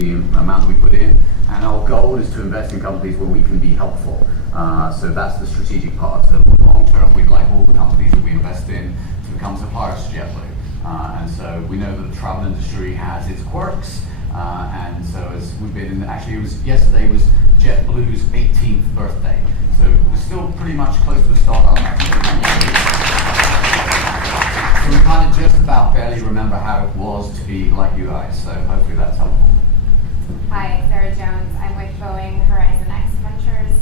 the amount that we put in, and our goal is to invest in companies where we can be helpful. So that's the strategic part. So long term, we'd like all the companies that we invest in to become suppliers to JetBlue. And so we know that the travel industry has its quirks, and so as we've been, actually yesterday was JetBlue's 18th birthday. So we're still pretty much close to the startup. So we kind of just about barely remember how it was to be like you guys, so hopefully that's helpful. Hi, Sarah Jones. I'm with Boeing Horizon X Ventures.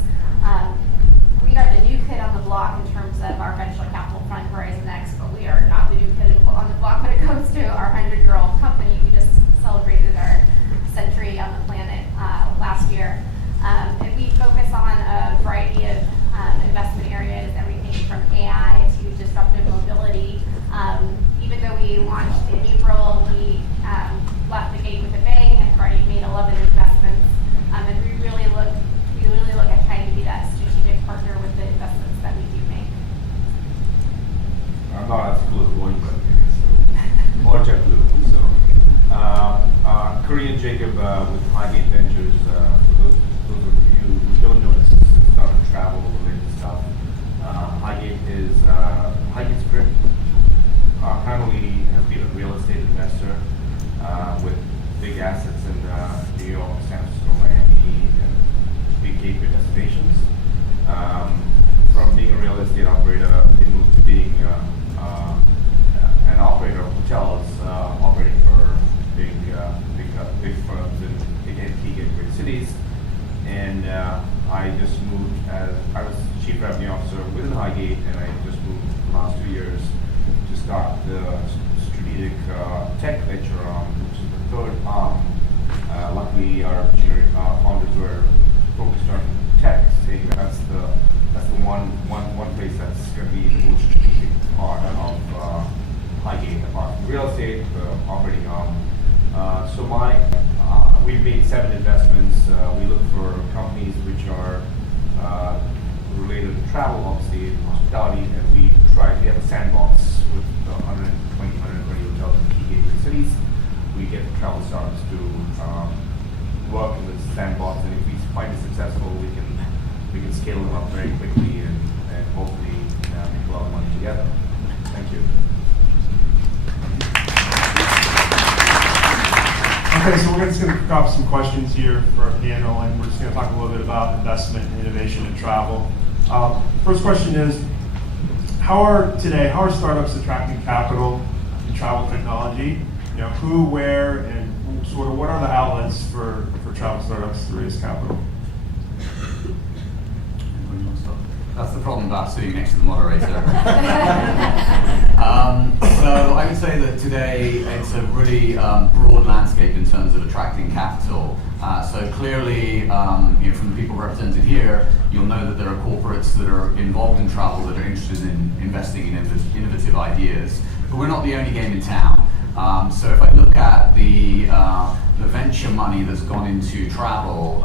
We are the new kid on the block in terms of our venture capital fund, Horizon X, but we are not the new kid on the block when it comes to our 100-year-old company. We just celebrated our century on the planet last year. And we focus on a variety of investment areas, everything from AI to disruptive mobility. Even though we launched in April, we left the gate with a bang and have already made 11 investments. And we really look at trying to be that strategic partner with the investments that we do make. I'm not as cool as Boeing, but or JetBlue. So, Korean Jacob with Highgate Ventures. For those of you who don't know, it's not travel-related stuff. Highgate's primarily has been a real estate investor with big assets in New York, San Francisco, Miami, and big gateway destinations. From being a real estate operator, they moved to being an operator of hotels, operating for big firms in key gateway cities. And I just moved I was Chief Revenue Officer within Highgate, and I just moved the last 2 years to start the strategic tech venture arm, which is the third arm. Luckily, our founders were focused on tech, saying that's the one place that's going to be the most strategic part of Highgate, apart from real estate, the operating arm. We've made 7 investments. We look for companies which are related to travel, obviously, hospitality, and we have a sandbox with 120 hotels in key gateway cities. We get travel startups to work in this sandbox, and if we find it successful, we can scale them up very quickly and hopefully make a lot of money together. Thank you. Okay, so we're just going to kick off some questions here for our panel, and we're just going to talk a little bit about investment, innovation, and travel. First question is, how are startups attracting capital in travel technology? You know, who, where, and sort of what are the outlets for travel startups to raise capital? That's the problem about sitting next to the moderator. So I would say that today it's a really broad landscape in terms of attracting capital. So clearly, from the people represented here, you'll know that there are corporates that are involved in travel that are interested in investing in innovative ideas. But we're not the only game in town. So if I look at the venture money that's gone into travel,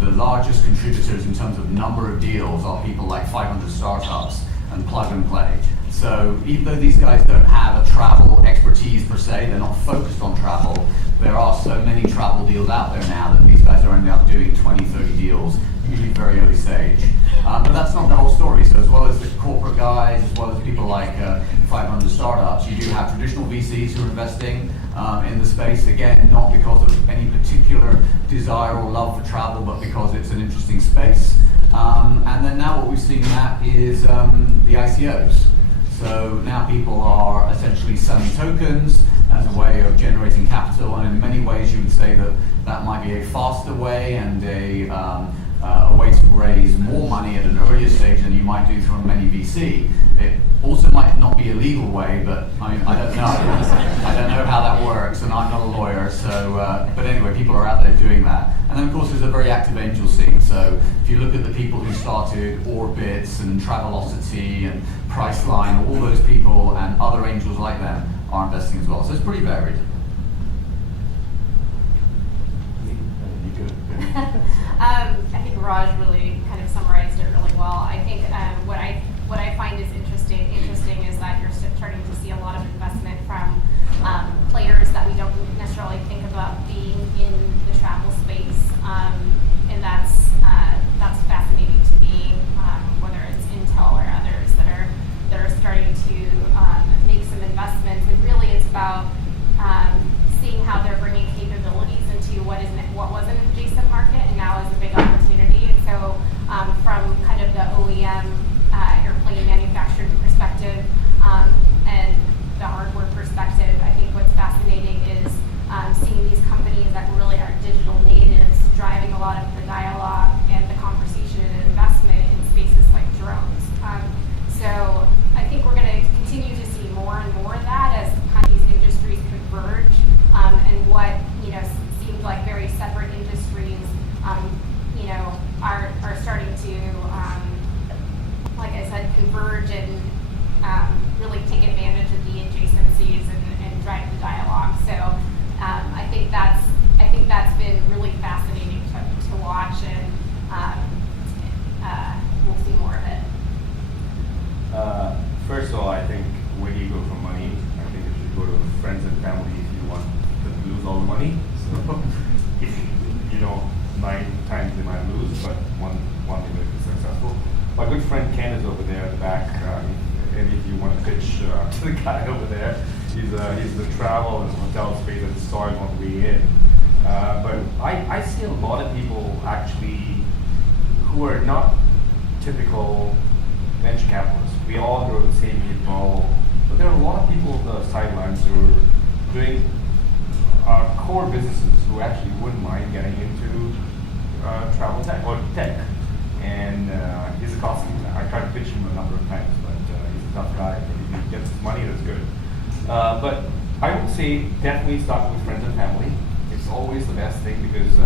the largest contributors in terms of number of deals are people like 500 Startups and Plug and Play. So even though these guys don't have a travel expertise per se, they're not focused on travel, there are so many travel deals out there now that these guys are ending up doing 20, 30 deals, usually very early stage. But that's not the whole story. So as well as the corporate guys, as well as people like 500 Startups, you do have traditional VCs who are investing in the space, again, not because of any particular desire or love for travel, but because it's an interesting space. And then now what we've seen in that is the ICOs. So now people are essentially selling tokens as a way of generating capital, and in many ways you would say that that might be a faster way and a way to raise more money at an earlier stage than you might do from many VC. It also might not be a legal way, but I don't know. I don't know how that works, and I'm not a lawyer, so, but anyway, people are out there doing that. And then of course there's a very active angel scene. So if you look at the people who started Orbitz and Travelocity and Priceline, all those people and other angels like them are investing as well. So it's pretty varied. I think Raj really kind of summarized it really well. I think what I find is interesting is that you're starting to see a lot of investment from players that we don't necessarily think about being in the what was an adjacent market and now is a big opportunity. And so from kind of the OEM airplane manufacturing perspective and the hardware perspective, I think what's fascinating is seeing these companies that really are digital natives driving a lot of the dialogue and the conversation and investment in spaces like drones. So I think we're going to continue to see more and more of that as kind of these industries converge, and what seemed like very separate industries, are starting to, like I said, converge and really take advantage of the adjacencies and drive the dialogue. So I think that's been really fascinating to watch, and we'll see more of it. First of all, I think when you go for money, I think you should go to friends and family if you want to lose all the money. So if 9 times they might lose, but one they may be successful. My good friend Ken is over there at the back. And if you want to pitch to the guy over there, he's the travel and hotel space that started on the way in. But I see a lot of people actually who are not typical venture capitalists. We all grow the same meatball, but there are a lot of people on the sidelines who are doing core businesses who actually wouldn't mind getting into travel tech or tech. And he's a costly guy. I tried to pitch him a number of times, but he's a tough guy. If he gets his money, that's good. But I would say definitely start with friends and family. It's always the best thing because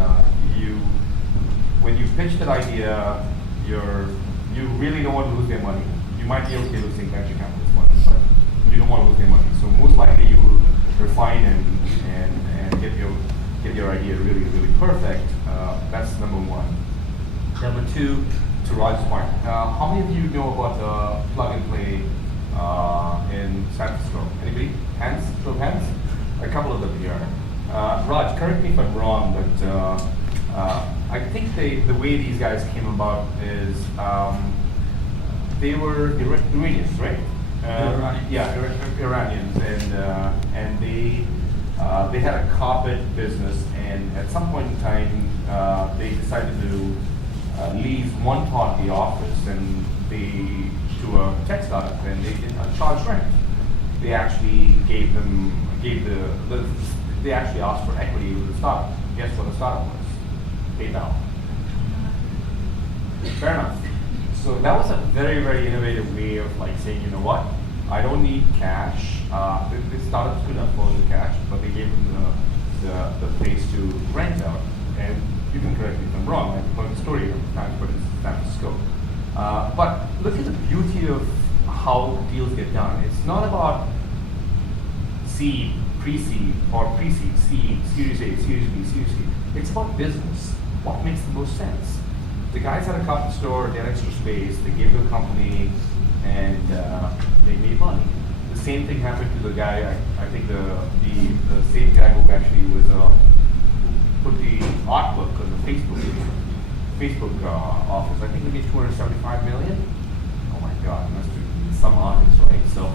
when you pitch that idea, you really don't want to lose their money. You might be okay losing venture capitalist money, but you don't want to lose their money. So most likely you will refine and get your idea really, really perfect. That's number one. Number two, to Roger's point, how many of you know about the plug and play in San Francisco? Anybody? Hands? Show of hands? A couple of them here. Raj, correct me if I'm wrong, but I think the way these guys came about is they were Iranians, right? Iranians. Yeah, Iranians, and they had a carpet business, and at some point in time they decided to lease one part of the office and to a tech startup, and they did not charge rent. They actually they actually asked for equity with the startup. Guess what the startup was? PayPal. Fair enough. So that was a very, very innovative way of saying, you know what, I don't need cash. The startups couldn't afford the cash, but they gave them the place to rent out. And you can correct me if I'm wrong. I've heard the story of times, but it's San Francisco. But look at the beauty of how deals get done. It's not about seed, pre-seed, or pre-seed, seed, Series A, Series B, Series C. It's about business. What makes the most sense? The guys had a carpet store, they had extra space, they gave the company, and they made money. The same thing happened to the guy, I think the same guy who actually was put the artwork on the Facebook office. I think they made $275 million. Oh my God, must be some artists, right? So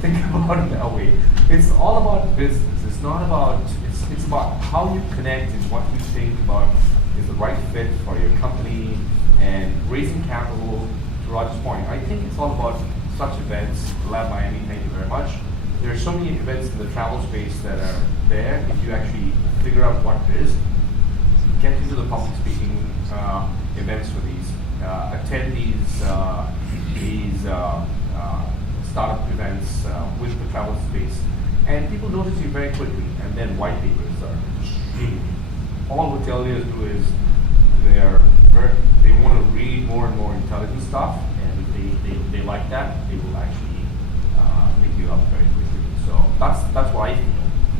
think about it that way. It's all about business. It's not about. It's about how you connect and what you think about is the right fit for your company and raising capital. To Roger's point, I think it's all about such events. Lab Miami, thank you very much. There are so many events in the travel space that are there. If you actually figure out what it is, get into the public speaking events for these, attend these startup events with the travel space, and people notice you very quickly. And then white papers are extremely. All hoteliers do is they want to read more and more intelligent stuff, and if they like that, they will actually pick you up very quickly. So that's what I feel.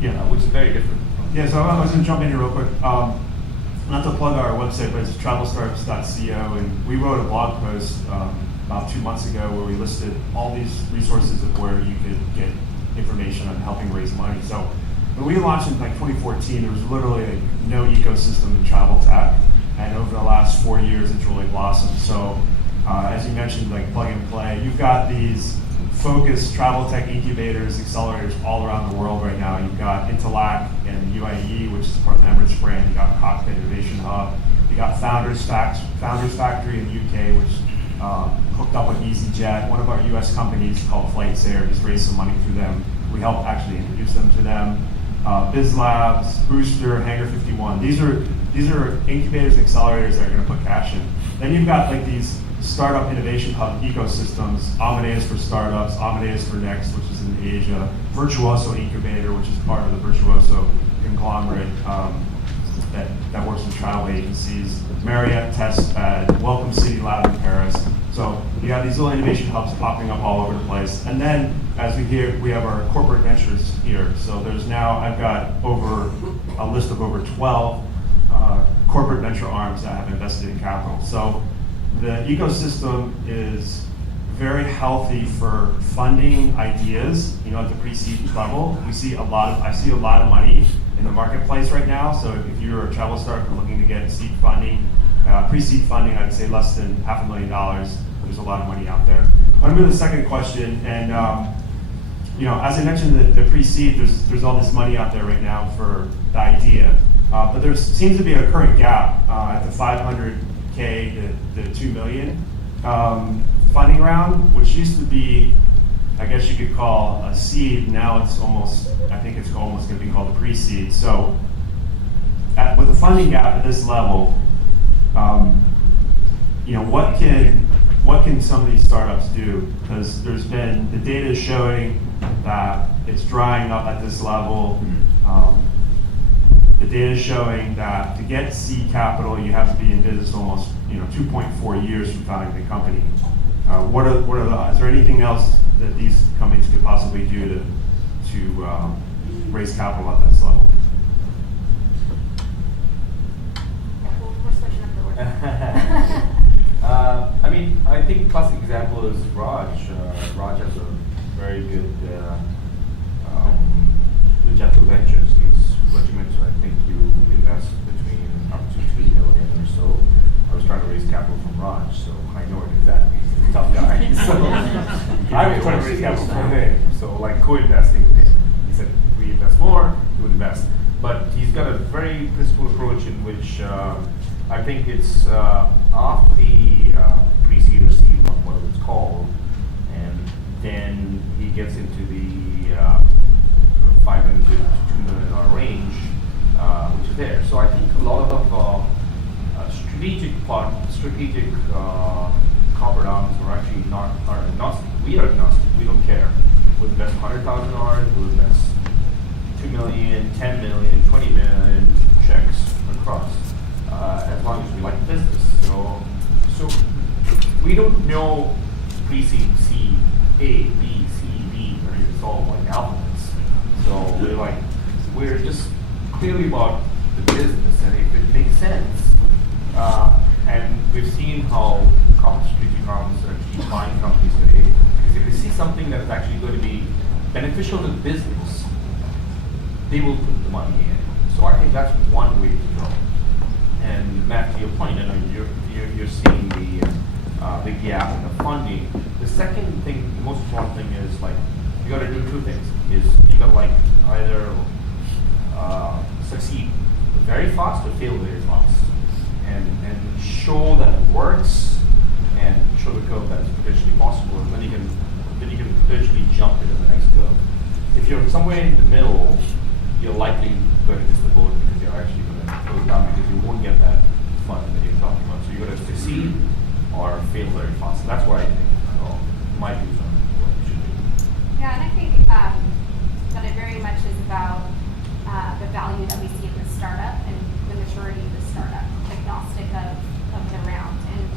Yeah. Which is very different. Yeah, so I was going to jump in here real quick. Not to plug our website, but it's travelstartups.co, and we wrote a blog post about 2 months ago where we listed all these resources of where you could get information on helping raise money. So when we launched in 2014, there was literally no ecosystem in travel tech, and over the last 4 years, it's really blossomed. So as you mentioned, plug and play, you've got these focused travel tech incubators, accelerators all around the world right now. You've got Intelac and UAE, which is part of the Emirates brand. You got Cockpit Innovation Hub. You got Founders Factory in the UK, which hooked up with EasyJet. One of our US companies called FlightSayer just raised some money through them. We helped actually introduce them to them. BizLabs, Booster, Hangar 51. These are incubators and accelerators that are going to put cash in. Then you've got like these startup innovation hub ecosystems, Amadeus for startups, Amadeus for Next, which is in Asia, Virtuoso Incubator, which is part of the Virtuoso conglomerate that works with travel agencies, Marriott Testbed, Welcome City Lab in Paris. So you have these little innovation hubs popping up all over the place. And then, as we hear, we have our corporate ventures here. So there's now, I've got a list of over 12 corporate venture arms that have invested in capital. So the ecosystem is very healthy for funding ideas, at the pre-seed level. I see a lot of money in the marketplace right now. So if you're a travel startup looking to get seed funding, pre-seed funding, I'd say less than $500,000. There's a lot of money out there. I'm going to move to the second question, and as I mentioned, the pre-seed, there's all this money out there right now for the idea, but there seems to be a current gap at the 500K to the 2 million funding round, which used to be, I guess you could call a seed. Now it's almost going to be called a pre-seed. So with the funding gap at this level, what can some of these startups do? Because the data is showing that it's drying up at this level. The data is showing that to get seed capital, you have to be in business almost 2.4 years from founding the company. Is there anything else that these companies could possibly do to raise capital at this level? We're switching up the word. I think classic example is Raj. Raj has a very good JetBlue Ventures. He's regimented. I think you invest between up to 3 million or so. I was trying to raise capital from Raj, so I know it exactly. He's a tough guy. So I was trying to raise capital from him. So like co-investing with him. He said if we invest more, he would invest. But he's got a very principled approach in which I think it's after the pre-seed or seed, whatever it's called, and then he gets into the 500 to $2 million range, which is there. So I think a lot of strategic corporate arms are actually not agnostic. We are agnostic. We don't care. We'll invest $100,000. We'll invest 2 million, 10 million, 20 million checks across, as long as we like the business. So we don't know pre-seed C, A, B, C, D. I mean, it's all like alphabets. So we're just clearly about the business, and if it makes sense, and we've seen how corporate strategic arms are actually buying companies today. Because if they see something that is actually going to be beneficial to the business, they will put the money in. So I think that's one way to go. And Matt, to your point, I know you're seeing the gap in the funding. The second thing, the most important thing is you got to do two things. Is you got to either succeed very fast or fail very fast, and show that it works, and show the curve that it's potentially possible, and then you can potentially jump into the next curve. If you're somewhere in the middle, you're likely going to miss the boat because you're actually going to go down because you won't get that fund that you're talking about. So you got to succeed or fail very fast. That's what I think. My views on what we should do. Yeah, and I think that it very much is about the value that we see in the startup and the maturity of the startup, agnostic of the round, and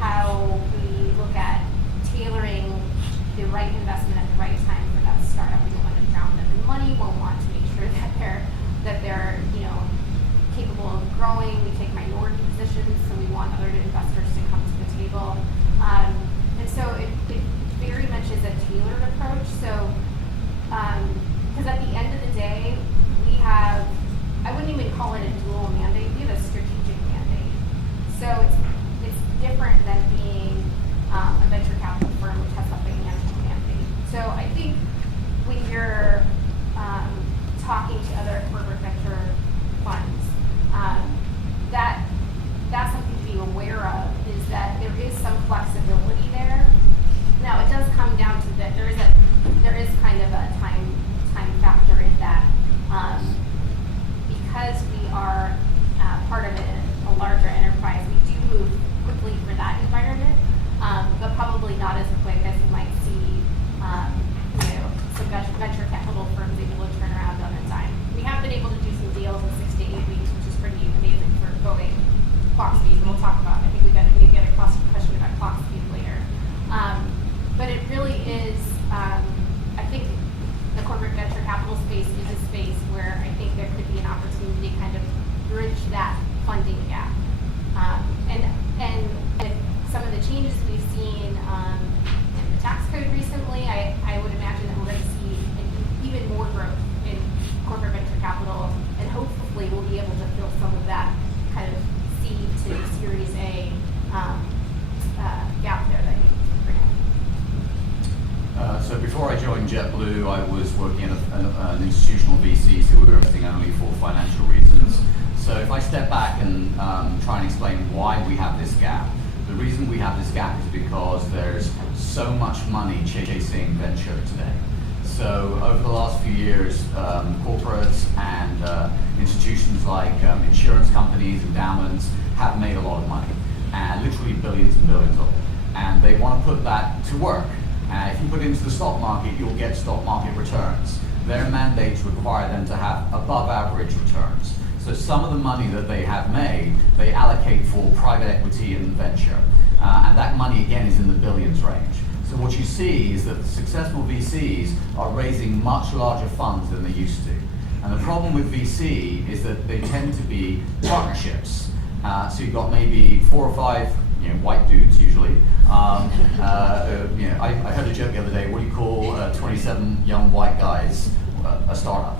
how we look at tailoring the right investment at the right time for that startup. We don't want to drown them in money. We'll want to make sure that they're capable of growing. We take minority positions, so we want other investors to come to the table. And so it very much is a tailored approach. So, because at the end of the day, I wouldn't even call it a dual mandate. We have a strategic mandate. So it's different than being a venture capital firm which has something funding gap. And some of the changes we've seen in the tax code recently, I would imagine that we're going to see even more growth in corporate venture capital, and hopefully we'll be able to fill some of that kind of seed to Series A gap there that you bring up. So before I joined JetBlue, I was working at an institutional VC, so we were investing only for financial reasons. So if I step back and try and explain why we have this gap, the reason we have this gap is because there's so much money chasing venture today. So over the last few years, corporates and institutions like insurance companies, endowments, have made a lot of money, and literally billions and billions of it. And they want to put that to work. And if you put it into the stock market, you'll get stock market returns. Their mandates require them to have above average returns. So some of the money that they have made, they allocate for private equity and venture. And that money, again, is in the billions range. So what you see is that successful VCs are raising much larger funds than they used to. And the problem with VC is that they tend to be partnerships. So you've got maybe 4 or 5 white dudes usually. I heard a joke the other day, what do you call 27 young white guys? A startup.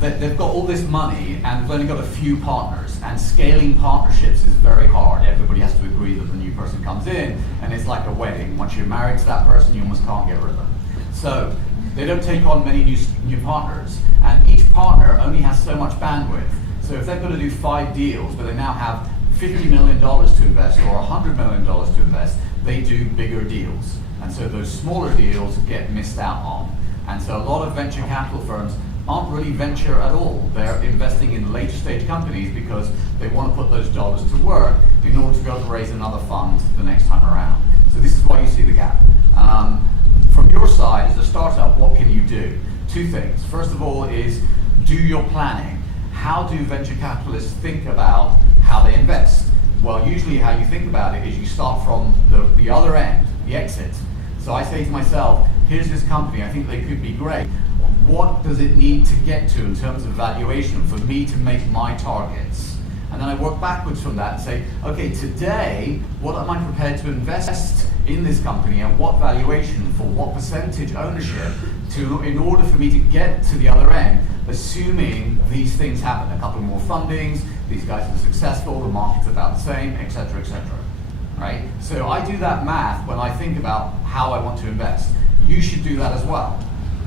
They've got all this money and they've only got a few partners, and scaling partnerships is very hard. Everybody has to agree that the new person comes in, and it's like a wedding. Once you're married to that person, you almost can't get rid of them. So they don't take on many new partners, and each partner only has so much bandwidth. So if they've got to do 5 deals, but they now have $50 million to invest or $100 million to invest, they do bigger deals. And so those smaller deals get missed out on. And so a lot of venture capital firms aren't really venture at all. They're investing in later stage companies because they want to put those dollars to work in order to be able to raise another fund the next time around. So this is why you see the gap. From your side, as a startup, what can you do? 2 things. First of all is do your planning. How do venture capitalists think about how they invest? Well, usually how you think about it is you start from the other end, the exit. So I say to myself, here's this company, I think they could be great. What does it need to get to in terms of valuation for me to make my targets? And then I work backwards from that and say, okay, today, what am I prepared to invest in this company and what valuation for what percentage ownership in order for me to get to the other end, assuming these things happen, a couple more fundings, these guys are successful, the market's about the same, et cetera, right? So I do that math when I think about how I want to invest. You should do that as well,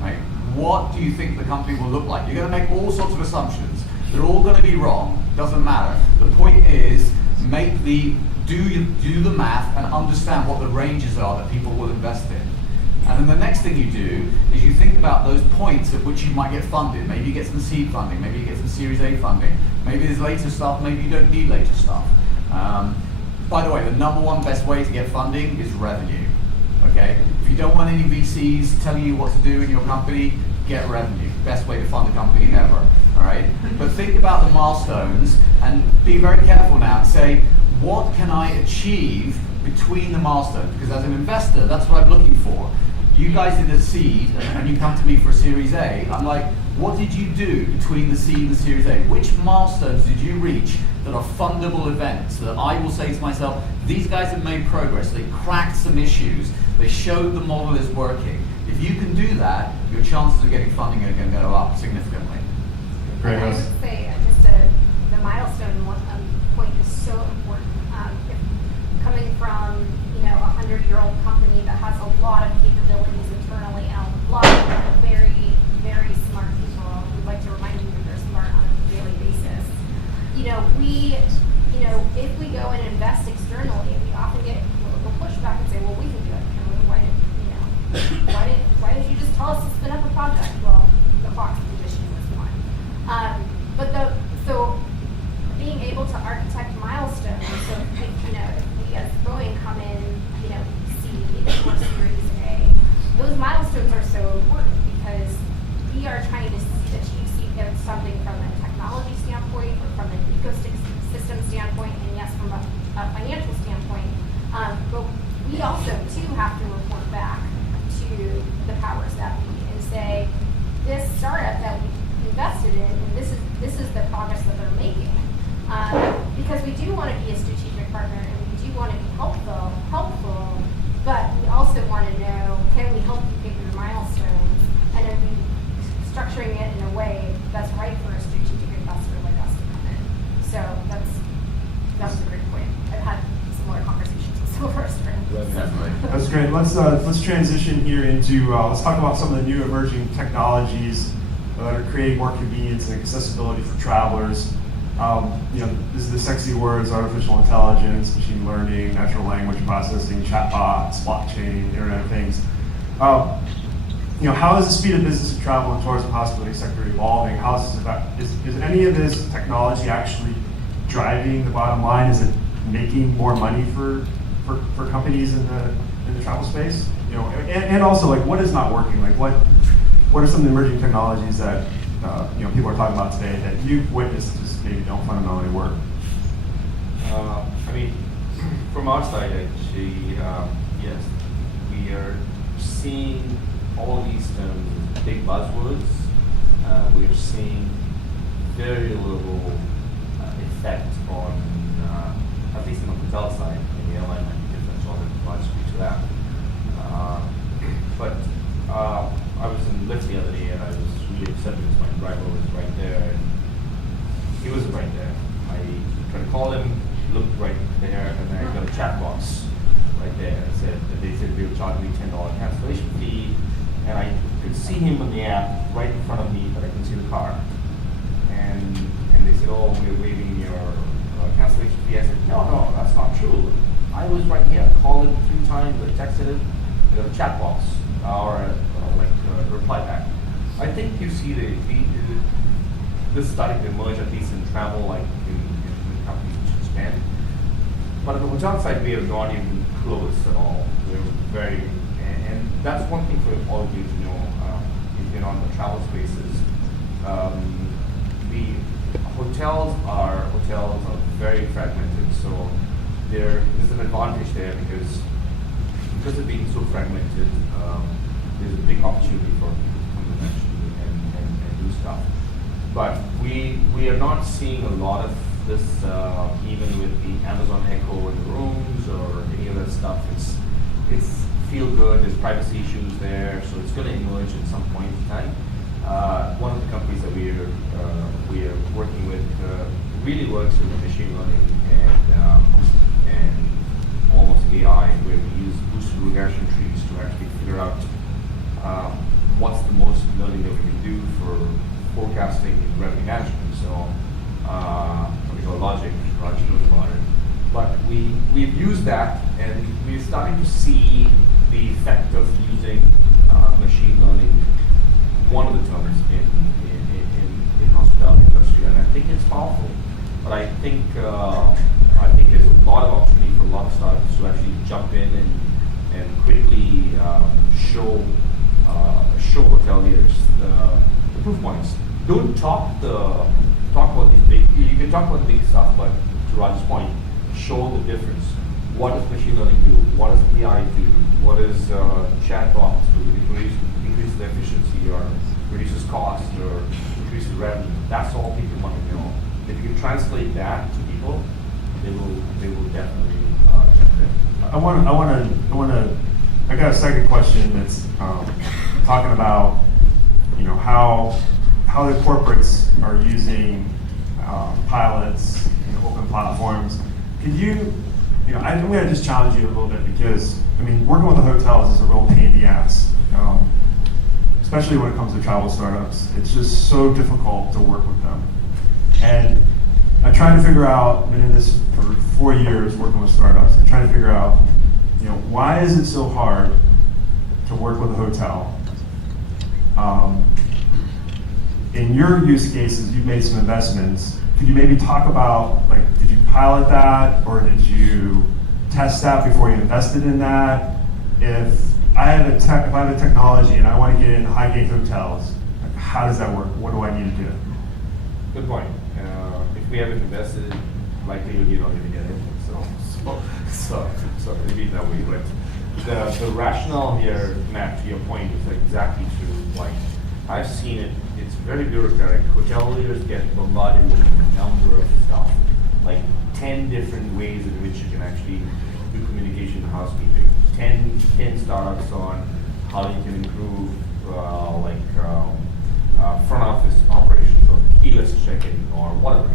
right? What do you think the company will look like? You're going to make all sorts of assumptions. They're all going to be wrong. Doesn't matter. The point is, do the math and understand what the ranges are that people will invest in. And then the next thing you do is you think about those points at which you might get funded. Maybe you get some seed funding, maybe you get some Series A funding, maybe there's later stuff, maybe you don't need later stuff. By the way, the number one best way to get funding is revenue. Okay? If you don't want any VCs telling you what to do in your company, get revenue. Best way to fund a company ever. All right? But think about the milestones and be very careful now and say, what can I achieve between the milestones? Because as an investor, that's what I'm looking for. You guys did a seed and you come to me for a Series A. I'm like, what did you do between the seed and the Series A? Which milestones did you reach that are fundable events that I will say to myself, these guys have made progress, they cracked some issues, they showed the model is working. If you can do that, your chances of getting funding are going to go up significantly. Great. I would say the milestone point is so important. Coming from a 100-year-old company that has a lot of capabilities internally and a lot of very, very smart people who'd like to remind you that they're smart on a daily basis. If we go and invest externally, we often get pushback and say, well, we can do it. Why did you just tell us to spin up a project? Well, the Fox position was one. So being able to architect milestones. So if we as Boeing come in, seed or Series Because we do want to be a strategic partner and we do want to be helpful, but we also want to know, can we help you get your milestones, and are we structuring it in a way that's right for a strategic investor like us to come in? So that's a great point. I've had similar conversations with some of our students. Definitely. That's great. Let's transition here into let's talk about some of the new emerging technologies that are creating more convenience and accessibility for travelers. This is the sexy words: artificial intelligence, machine learning, natural language processing, chatbots, blockchain, Internet of Things. How is the speed of business and travel and tourism hospitality sector evolving? How is any of this technology actually driving the bottom line? Is it making more money for companies in the travel space? And also, like, what is not working? Like, what are some of the emerging technologies that people are talking about today that you've witnessed just maybe don't fundamentally work? From our side, actually, yes, we are seeing all these terms as big buzzwords. We are seeing very little effect on, at least on the hotel side. Maybe airline might be different, so I'll speak to that. But I was in Lyft the other day, and I was really upset because my driver was right there, and he wasn't right there. I tried to call him, he looked right there, and then I got a chat box right there. They said they would charge me $10 cancellation fee, and I could see him on the app right in front of me, but I couldn't see the car. And they said, "Oh, we're waiving your cancellation fee." I said, "No, that's not true. I was right here. I called him 3 times, I texted him, I got a chat box or a reply back." I think you see this starting to emerge, at least in travel, like in companies which expand. But on the hotel side, we are not even close at all. We're very, and that's one thing for all of you to know. If you're on the travel spaces, the hotels are very fragmented. So there's an advantage there because of being so fragmented. There's a big opportunity for people to come to actually and do stuff. But we are not seeing a lot of this, even with the Amazon Echo in the rooms or any of that stuff. It's feel good. There's privacy issues there, so it's going to emerge at some point in time. One of the companies that we are working with really works with machine learning and almost AI, where we use boosted regression trees to actually figure out what's the most learning that we can do for forecasting and revenue management. So what we call logic, Raj knows about it. But we've used that, and we're starting to see the effect of using machine learning, one of the terms in hospitality industry, and I think it's powerful. But I think there's a lot of opportunity for a lot of startups to actually jump in and quickly show hoteliers the proof points. Don't talk about these big. You can talk about the big stuff, but to Raj's point, show the difference. What does machine learning do? What does AI do? What does chatbots do? It increases the efficiency, or reduces cost, or increases revenue. That's all people want to know. If you can translate that to people, they will definitely jump in. I got a second question that's talking about how the corporates are using pilots and open platforms. Could you, I'm going to just challenge you a little bit, because working with the hotels is a real pain in the ass, especially when it comes to travel startups. It's just so difficult to work with them. And I'm trying to figure out, I've been in this for 4 years working with startups, and trying to figure out, why is it so hard to work with a hotel? In your use cases, you've made some investments. Could you maybe talk about, did you pilot that, or did you test that before you invested in that? If I have a technology and I want to get into Highgate hotels, how does that work? What do I need to do? Good point. If we haven't invested, likely you're not going to get it. So maybe that way. But the rationale here, Matt, to your point, is exactly true. I've seen it. It's very bureaucratic. Hoteliers get bombarded with a number of stuff. different ways in which you can actually do communication and housekeeping. 10 startups on how you can improve front office operations or keyless check-in or whatever.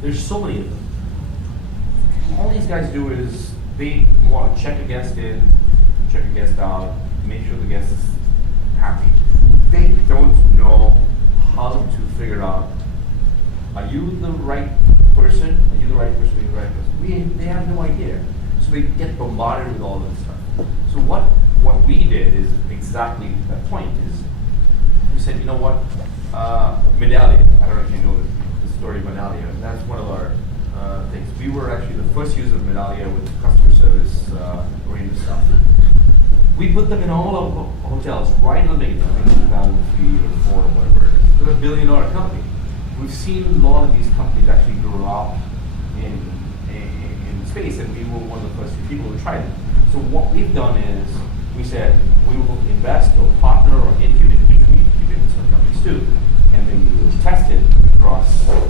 There's so many of them. All these guys do is they want to check a guest in, check a guest out, make sure the guest is happy. They don't know how to figure out, are you the right person? Are you the right person? Are you the right person? They have no idea. So they get bombarded with all this stuff. So what we did is exactly that point is we said, you know what, Medallia, I don't know if you know the story of Medallia, that's one of our things. We were actually the first user of Medallia with customer service oriented stuff. We put them in all of hotels right in the beginning, I think 2003 or 4 or whatever it is. They're $1 billion company. We've seen a lot of these companies actually grow up in space, and we were one of the first few people who tried it. So what we've done is we said we will invest or partner or incubate, which we incubate with some companies too, and then we will test it across 5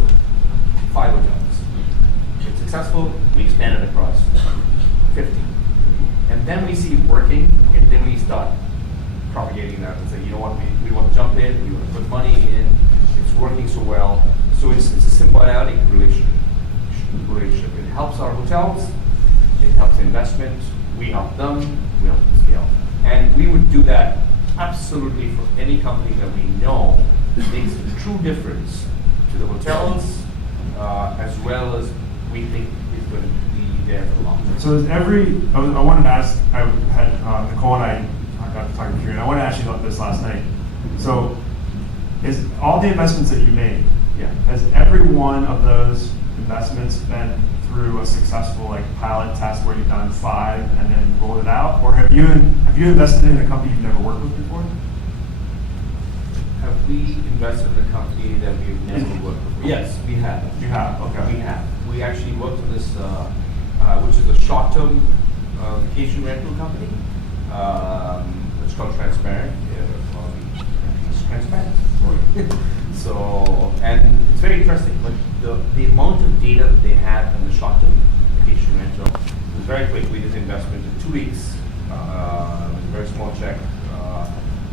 hotels. If it's successful, we expand it across 50. And then we see it working, and then we start propagating that and say, you know what, we want to jump in, we want to put money in, it's working so well. So it's a symbiotic relationship. It helps our hotels, it helps investment, we help them, we help them scale. And we would do that absolutely for any company that we know makes a true difference to the hotels, as well as we think is going to be there for the long term. So is I wanted to ask, I had Nicole and I got to talk to you, and I wanted to ask you about this last night. So is all the investments that you made, has every one of those investments been through a successful pilot test where you've done 5 and then rolled it out, or have you invested in a company you've never worked with before? Have we invested in a company that we've never worked with? Yes, we have. You have, okay. We have. We actually worked on this, which is a short-term vacation rental company. It's called Transparent. It's transparent. So, and it's very interesting, but the amount of data that they had on the short-term vacation rental was very quick. We did the investment in 2 weeks. It was a very small check.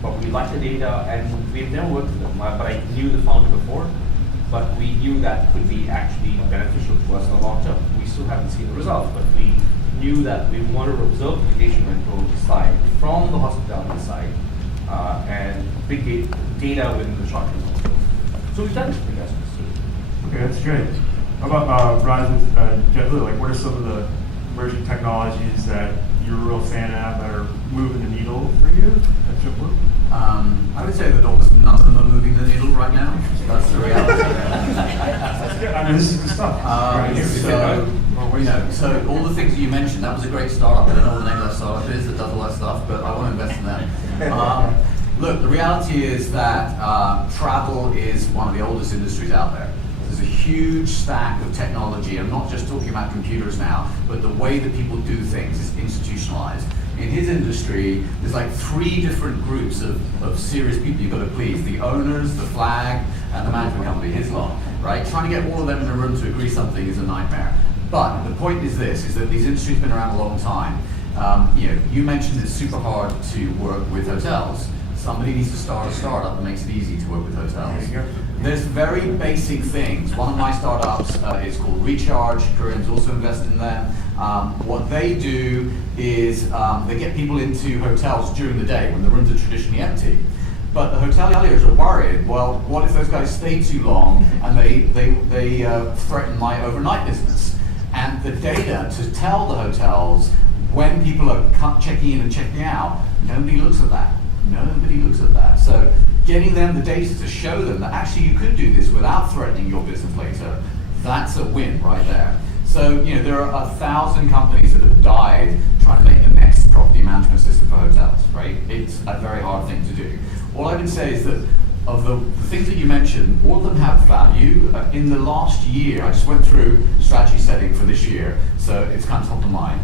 But we liked the data, and we've never worked with them. But I knew the founder before, but we knew that could be actually beneficial to us in the long term. We still haven't seen the results, but we knew that we wanted to observe the vacation rental side from the hospitality side, and big data within the short-term rental. So we've done investments too. Okay, that's great. How about Raj with JetBlue? What are some of the emerging technologies that you're a real fan of that are moving the needle for you at JetBlue? I would say that almost none of them are moving the needle right now. That's the reality. That's good. I mean, this is good stuff. So all the things that you mentioned, that was a great startup. I don't know what the name of that startup is that does all that stuff, but I want to invest in them. Look, the reality is that travel is one of the oldest industries out there. There's a huge stack of technology. I'm not just talking about computers now, but the way that people do things is institutionalized. In his industry, there's 3 different groups of serious people you've got to please. The owners, the flag, and the management company, his lot, right? Trying to get all of them in a room to agree something is a nightmare. But the point is this, is that these industries have been around a long time. You mentioned it's super hard to work with hotels. Somebody needs to start a startup that makes it easy to work with hotels. There's very basic things. One of my startups is called Recharge. Koreans also invest in them. What they do is they get people into hotels during the day when the rooms are traditionally empty. But the hoteliers are worried, well, what if those guys stay too long and they threaten my overnight business? And the data to tell the hotels when people are checking in and checking out, nobody looks at that. Nobody looks at that. So getting them the data to show them that actually you could do this without threatening your business later, that's a win right there. So, there are 1,000 companies that have died trying to make the next property management system for hotels, right? It's a very hard thing to do. All I would say is that of the things that you mentioned, all of them have value. In the last year, I just went through strategy setting for this year, so it's kind of top of mind.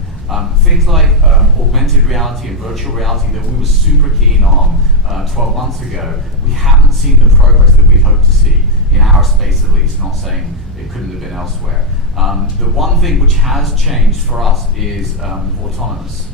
Things like augmented reality and virtual reality that we were super keen on 12 months ago, we haven't seen the progress that we'd hoped to see. in our space at least, not saying it couldn't have been elsewhere. The one thing which has changed for us is autonomous.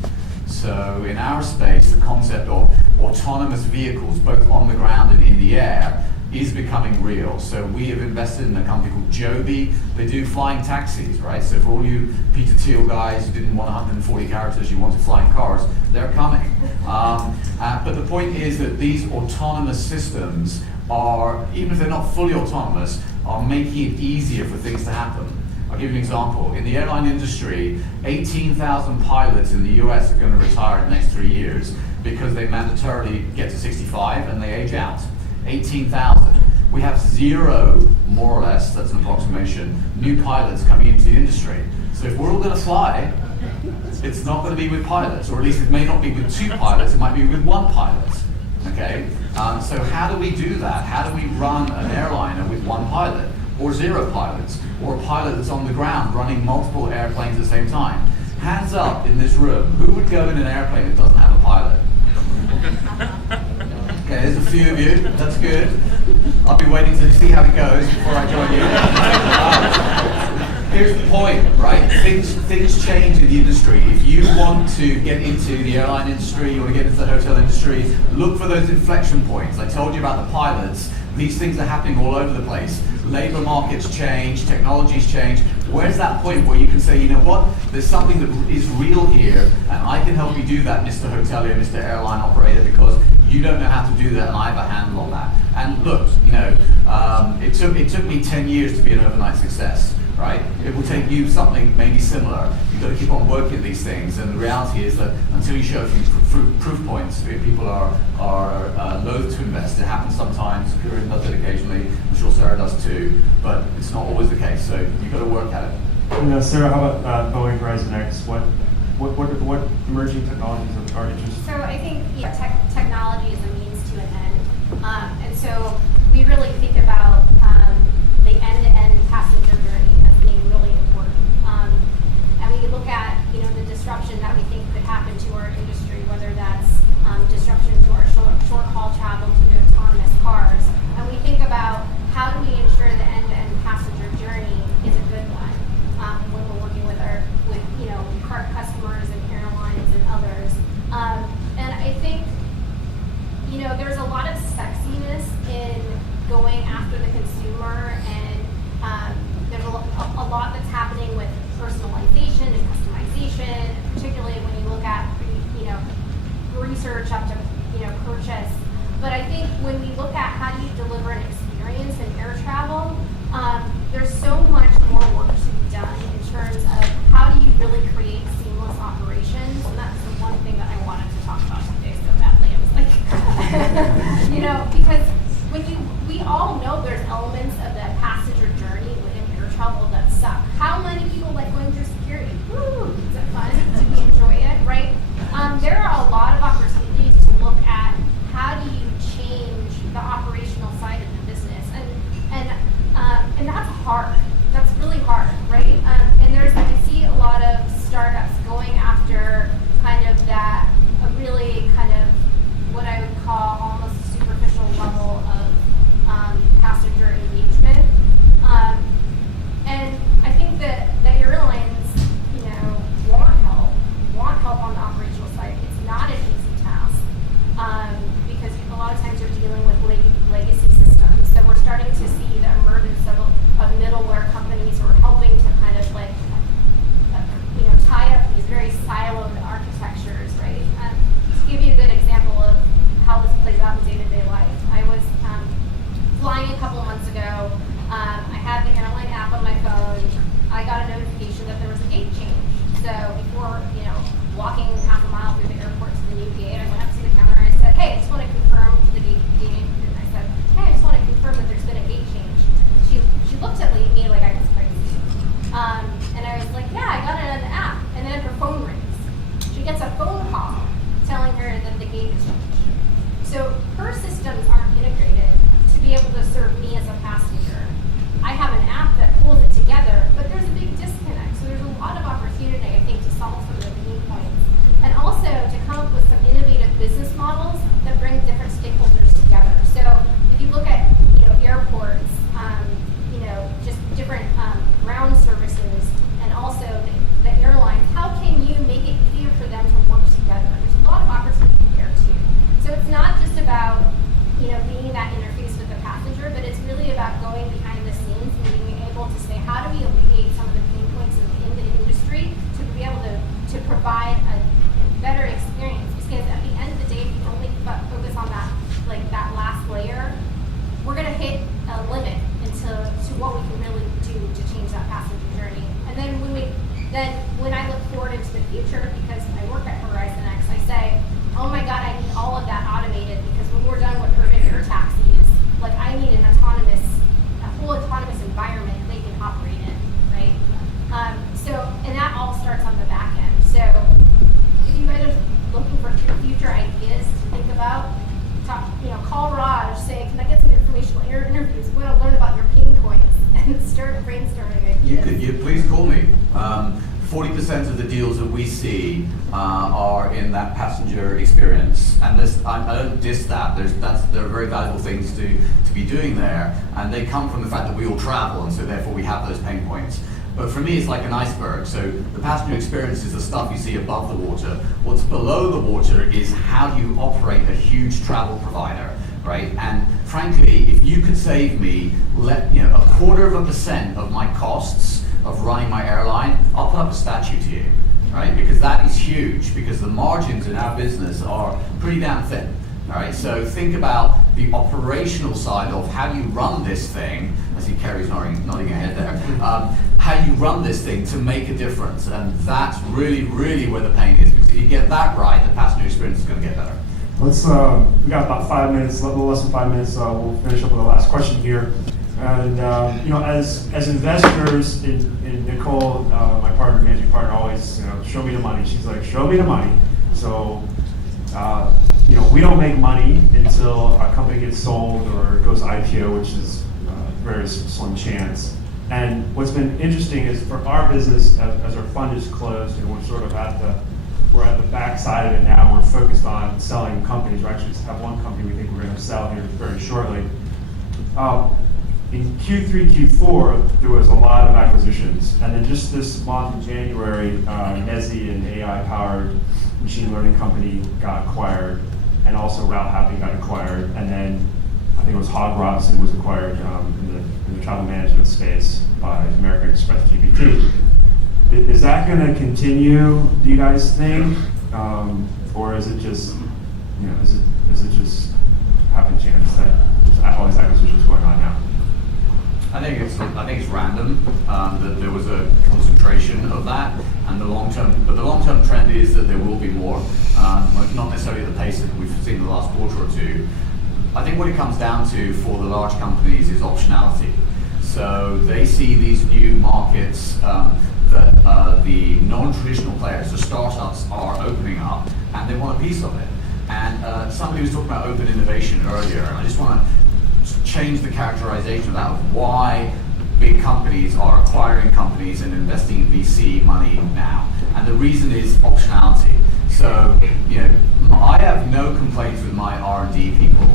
So in our space, the concept of autonomous vehicles, both on the ground and in the air, is becoming real. So we have invested in a company called Joby. They do flying taxis, right? So for all you Peter Thiel guys who didn't want 140 characters, you wanted flying cars, they're coming. But the point is that these autonomous systems are, even if they're not fully autonomous, are making it easier for things to happen. I'll give you an example. In the airline industry, 18,000 pilots in the US are going to retire in the next 3 years because they mandatorily get to 65 and they age out. 18,000. We have 0, more or less, that's an approximation, new pilots coming into the industry. So if we're all going to fly, it's not going to be with pilots, or at least it may not be with 2 pilots, it might be with 1 pilot. Okay? So how do we do that? How do we run an airliner with 1 pilot? Or 0 pilots, or a pilot that's on the ground running multiple airplanes at the same time? Hands up in this room, who would go in an airplane that doesn't have a pilot? Okay, there's a few of you, that's good. I'll be waiting to see how it goes before I join you. Here's the point, right? Things change in the industry. If you want to get into the airline industry, you want to get into the hotel industry, look for those inflection points. I told you about the pilots. These things are happening all over the place. Labor markets change, technologies change. Where's that point where you can say, you know what, there's something that is real here, and I can help you do that, Mr. Hotelier, Mr. Airline Operator, because you don't know how to do that, and I have a handle on that. And look, you know, it took me 10 years to be an overnight success, right? It will take you something maybe similar. You've got to keep on working at these things, and the reality is that until you show a few proof points, people are loath to invest. It happens sometimes, Kieran does it occasionally, I'm sure Sarah does too, but it's not always the case, so you've got to work at it. And Sarah, how about Boeing Horizon X? What emerging technologies are interesting? So I think technology is a means to an end, and so we really think about the end-to-end passenger journey as being really important. And we look at the disruption that we think could happen to our industry, whether that's disruption to our short haul travel to the autonomous cars, and we think about how do we ensure the end-to-end passenger journey is a good one when we're working with car customers and airlines and others. And I think there's a lot of sexiness in going after the consumer, and there's a lot that's happening with personalization and customization, particularly when you look at research up to purchase. But I think when we look at how do you deliver an experience in air travel, there's so much more work to be done in terms of how do you really create seamless operations, and that's the one thing that I wanted to talk about today so badly. I was like, because we all know there's elements of the passenger journey within air travel that suck. How many people like going through security? Woo! Is it fun? Do we enjoy it? Right? There are a lot of opportunities to look at how do you change the operational side of the business, and that's hard. That's really hard, right? And I see a lot of startups going after kind of that, a really kind of what I would call almost a superficial level of passenger engagement. And I think that the airlines, want help on the operational side. It's not an easy task because a lot of times you're dealing with legacy systems. So we're starting to see the emergence of middleware companies who are helping to kind of brainstorming ideas. You please call me. 40% of the deals that we see are in that passenger experience, and I don't diss that. There are very valuable things to be doing there, and they come from the fact that we all travel, and so therefore we have those pain points. But for me, it's like an iceberg. So the passenger experience is the stuff you see above the water. What's below the water is how do you operate a huge travel provider, right? And frankly, if you could save me, 0.25% of my costs of running my airline, I'll put up a statue to you, right? Because that is huge, because the margins in our business are pretty damn thin, all right? So think about the operational side of how do you run this thing. I see Kerry's nodding her head there. How you run this thing to make a difference, and that's really, really where the pain is, because if you get that right, the passenger experience is going to get better. Let's, we got about 5 minutes, a little less than 5 minutes, we'll finish up with the last question here. And, as investors, in Nicole, my partner, managing partner, always, show me the money. She's like, show me the money. So, we don't make money until our company gets sold or goes IPO, which is a very slim chance. And what's been interesting is for our business, as our fund is closed and we're sort of we're at the back side of it now, we're focused on selling companies. We actually just have one company we think we're going to sell here very shortly. In Q3, Q4, there was a lot of acquisitions. And then just this month in January, Nezi, an AI-powered machine learning company, got acquired. And also Route Happy got acquired. And then I think it was Hog Robinson was acquired in the travel management space by American Express GPT. Is that going to continue, do you guys think? Or is it just, is it just happen chance that there's all these acquisitions going on now? I think it's random that there was a concentration of that, and the long term trend is that there will be more, not necessarily at the pace that we've seen in the last quarter or two. I think what it comes down to for the large companies is optionality. So they see these new markets that the non-traditional players, the startups, are opening up, and they want a piece of it. And somebody was talking about open innovation earlier, and I just want to change the characterization of that, of why big companies are acquiring companies and investing in VC money now. And the reason is optionality. So, I have no complaints with my R&D people.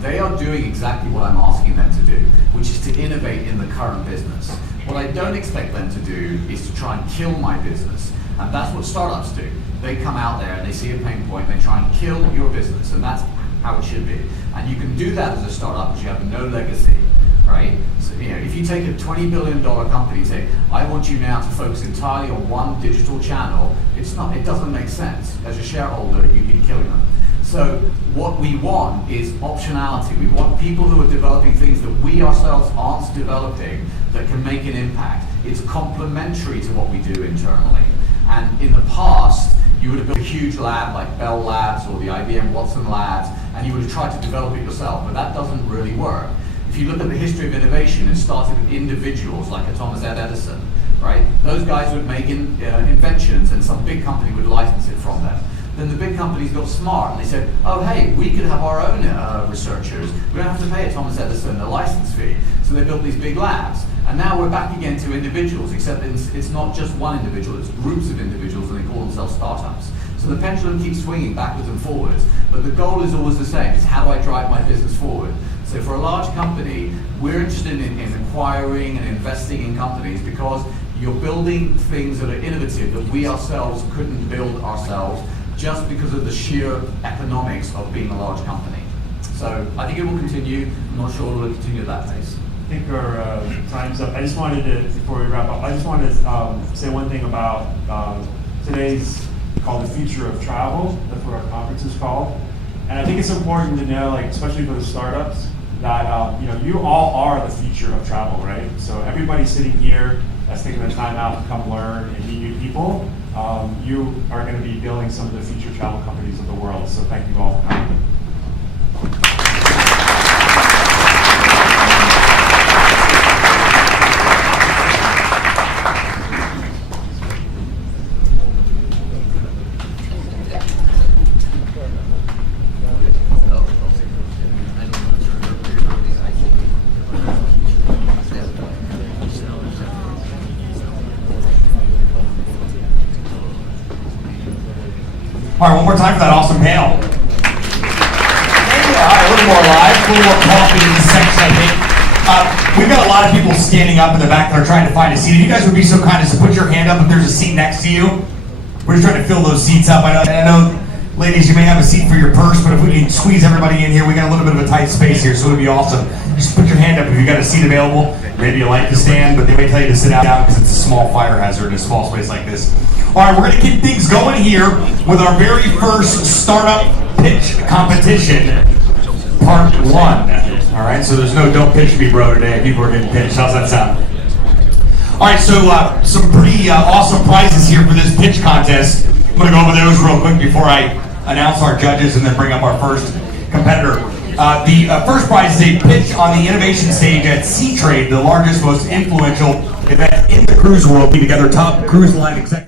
They are doing exactly what I'm asking them to do, which is to innovate in the current business. What I don't expect them to do is to try and kill my business. And that's what startups do. They come out there and they see a pain point and they try and kill your business, and that's how it should be. And you can do that as a startup because you have no legacy, right? So, if you take a $20 billion company and say, I want you now to focus entirely on one digital channel, it doesn't make sense. As a shareholder, you'd be killing them. So what we want is optionality. We want people who are developing things that we ourselves aren't developing that can make an impact. It's complementary to what we do internally. And in the past, you would have built a huge lab like Bell Labs or the IBM Watson Labs, and you would have tried to develop it yourself, but that doesn't really work. If you look at the history of innovation, it started with individuals like a Thomas Edison, right? Those guys would make inventions, and some big company would license it from them. Then the big companies got smart, and they said, oh, hey, we could have our own researchers. We don't have to pay a Thomas Edison a license fee. So they built these big labs. And now we're back again to individuals, except it's not just one individual, it's groups of individuals, and they call themselves startups. So the pendulum keeps swinging backwards and forwards, but the goal is always the same. It's how do I drive my business forward? So for a large company, we're interested in acquiring and investing in companies because you're building things that are innovative that we ourselves couldn't build ourselves just because of the sheer economics of being a large company. So I think it will continue. I'm not sure it will continue at that pace. I think our time's up. I just wanted to, before we wrap up, I just wanted to say one thing about today's called The Future of Travel. That's what our conference is called. And I think it's important to know, especially for the startups, that you all are the future of travel, right? So everybody sitting here that's taking the time out to come learn and meet new people, you are going to be building some of the future travel companies of the world. So thank you all for coming. All right, one more time for that awesome panel. All right, a little more live, a little more coffee in this section, I think. We've got a lot of people standing up in the back that are trying to find a seat. If you guys would be so kind as to put your hand up if there's a seat next to you. We're just trying to fill those seats up. I know, ladies, you may have a seat for your purse, but if we can squeeze everybody in here, we got a little bit of a tight space here, so it would be awesome. Just put your hand up if you've got a seat available. Maybe you like to stand, but they may tell you to sit down because it's a small fire hazard in a small space like this. All right, we're going to keep things going here with our very first startup pitch competition, part 1. All right, so there's no don't pitch me bro today. People are getting pitched. How's that sound? All right, so some pretty awesome prizes here for this pitch contest. I'm going to go over those real quick before I announce our judges and then bring up our first competitor. The first prize is a pitch on the innovation stage at C-Trade, the largest, most influential event in the cruise world, bringing together top cruise line executives.